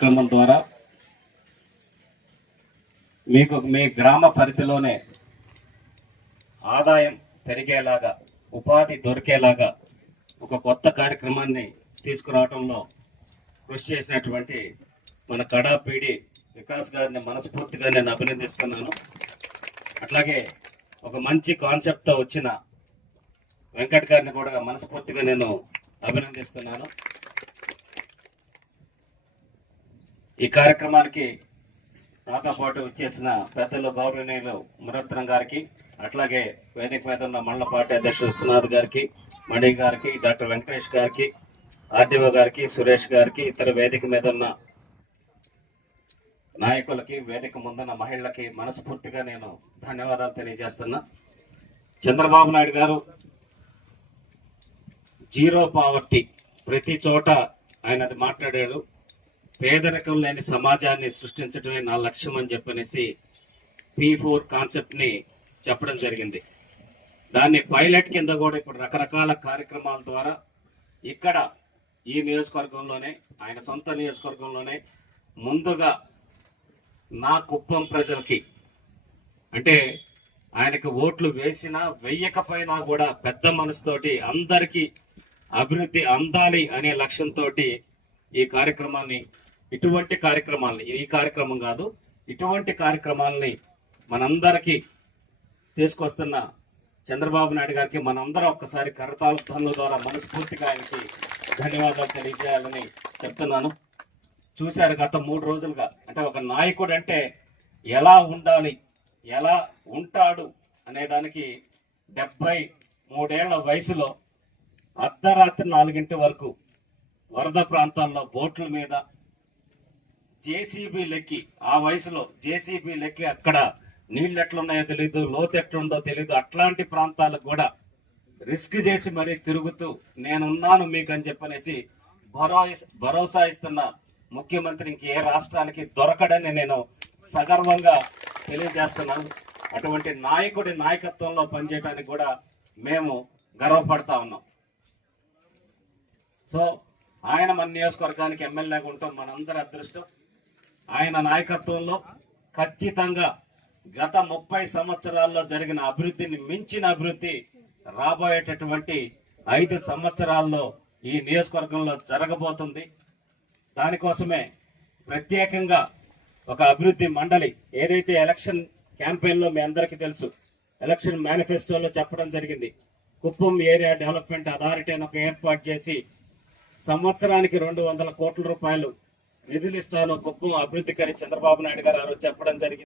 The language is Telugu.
కార్యక్రమం ద్వారా మీకు మీ గ్రామ పరిధిలోనే ఆదాయం పెరిగేలాగా ఉపాధి దొరికేలాగా ఒక కొత్త కార్యక్రమాన్ని తీసుకురావడంలో కృషి చేసినటువంటి మన కడాపీడి వికాస్ గారిని మనస్ఫూర్తిగా నేను అభినందిస్తున్నాను. అట్లాగే ఒక మంచి కాన్సెప్ట్తో వచ్చిన వెంకట్ గారిని కూడా మనస్ఫూర్తిగా నేను అభినందిస్తున్నాను. ఈ కార్యక్రమానికి నాతో పాటు వచ్చేసిన పెద్దలు గౌరవనీయులు మురత్నం గారికి అట్లాగే వేదిక మీద ఉన్న మండల పార్టీ అధ్యక్షుడు సునాథ్ గారికి మణి గారికి డాక్టర్ వెంకటేష్ గారికి ఆర్డీఓ గారికి సురేష్ గారికి ఇతర వేదిక మీద ఉన్న నాయకులకి వేదిక ముందున్న మహిళలకి మనస్ఫూర్తిగా నేను ధన్యవాదాలు తెలియజేస్తున్నా. చంద్రబాబు నాయుడు గారు జీరో పావర్టీ. ప్రతి చోట ఆయన అది మాట్లాడాడు. పేదరికం లేని సమాజాన్ని సృష్టించడమే నా లక్ష్యం అని చెప్పనేసి పీ ఫోర్ కాన్సెప్ట్ని చెప్పడం జరిగింది. దాన్ని పైలట్ కింద కూడా ఇప్పుడు రకరకాల కార్యక్రమాల ద్వారా ఇక్కడ ఈ నియోజకవర్గంలోనే ఆయన సొంత నియోజకవర్గంలోనే ముందుగా నా కుప్పం ప్రజలకి అంటే ఆయనకు ఓట్లు వేసినా వెయ్యకపోయినా కూడా పెద్ద మనసుతోటి అందరికీ అభివృద్ధి అందాలి అనే లక్ష్యంతో ఈ కార్యక్రమాన్ని ఇటువంటి కార్యక్రమాలని ఈ కార్యక్రమం కాదు ఇటువంటి కార్యక్రమాలని మనందరికీ తీసుకొస్తున్న చంద్రబాబు నాయుడు గారికి మనందరం ఒక్కసారి కరతాళ ద్వారా మనస్ఫూర్తిగా ఆయనకి ధన్యవాదాలు తెలియజేయాలని చెప్తున్నాను. చూశారు గత మూడు రోజులుగా అంటే ఒక నాయకుడు అంటే ఎలా ఉండాలి ఎలా ఉంటాడు అనే దానికి డెబ్బై మూడేళ్ళ వయసులో అర్ధరాత్రి నాలుగింటి వరకు వరద ప్రాంతాల్లో బోట్ల మీద జేసీబీ లెక్కి ఆ వయసులో జేసీబీ లెక్కి అక్కడ నీళ్ళు ఎట్లున్నాయో తెలియదు లోతు ఎట్లుందో తెలియదు అట్లాంటి ప్రాంతాలకు కూడా రిస్క్ చేసి మరీ తిరుగుతూ నేనున్నాను మీకు అని చెప్పనేసి భరోసా భరోసా ఇస్తున్న ముఖ్యమంత్రి ఇంక ఏ రాష్ట్రానికి దొరకడని నేను సగర్వంగా తెలియజేస్తున్నాను. అటువంటి నాయకుడి నాయకత్వంలో పనిచేయడానికి కూడా మేము గర్వపడతా ఉన్నాం. సో ఆయన మన నియోజకవర్గానికి ఎమ్మెల్యేగా ఉంటాం మనందరి అదృష్టం. ఆయన నాయకత్వంలో ఖచ్చితంగా గత ముప్పై సంవత్సరాల్లో జరిగిన అభివృద్ధిని మించిన అభివృద్ధి రాబోయేటటువంటి ఐదు సంవత్సరాల్లో ఈ నియోజకవర్గంలో జరగబోతుంది. దానికోసమే ప్రత్యేకంగా ఒక అభివృద్ధి మండలి ఏదైతే ఎలక్షన్ క్యాంపెయిన్లో మీ అందరికీ తెలుసు ఎలక్షన్ మేనిఫెస్టోలో చెప్పడం జరిగింది. కుప్పం ఏరియా డెవలప్మెంట్ అథారిటీ అని ఒక ఏర్పాటు చేసి సంవత్సరానికి రెండు వందల కోట్ల రూపాయలు నిధులు ఇస్తాను కుప్పం అభివృద్ధికని చంద్రబాబు నాయుడు గారు ఆ రోజు చెప్పడం జరిగింది.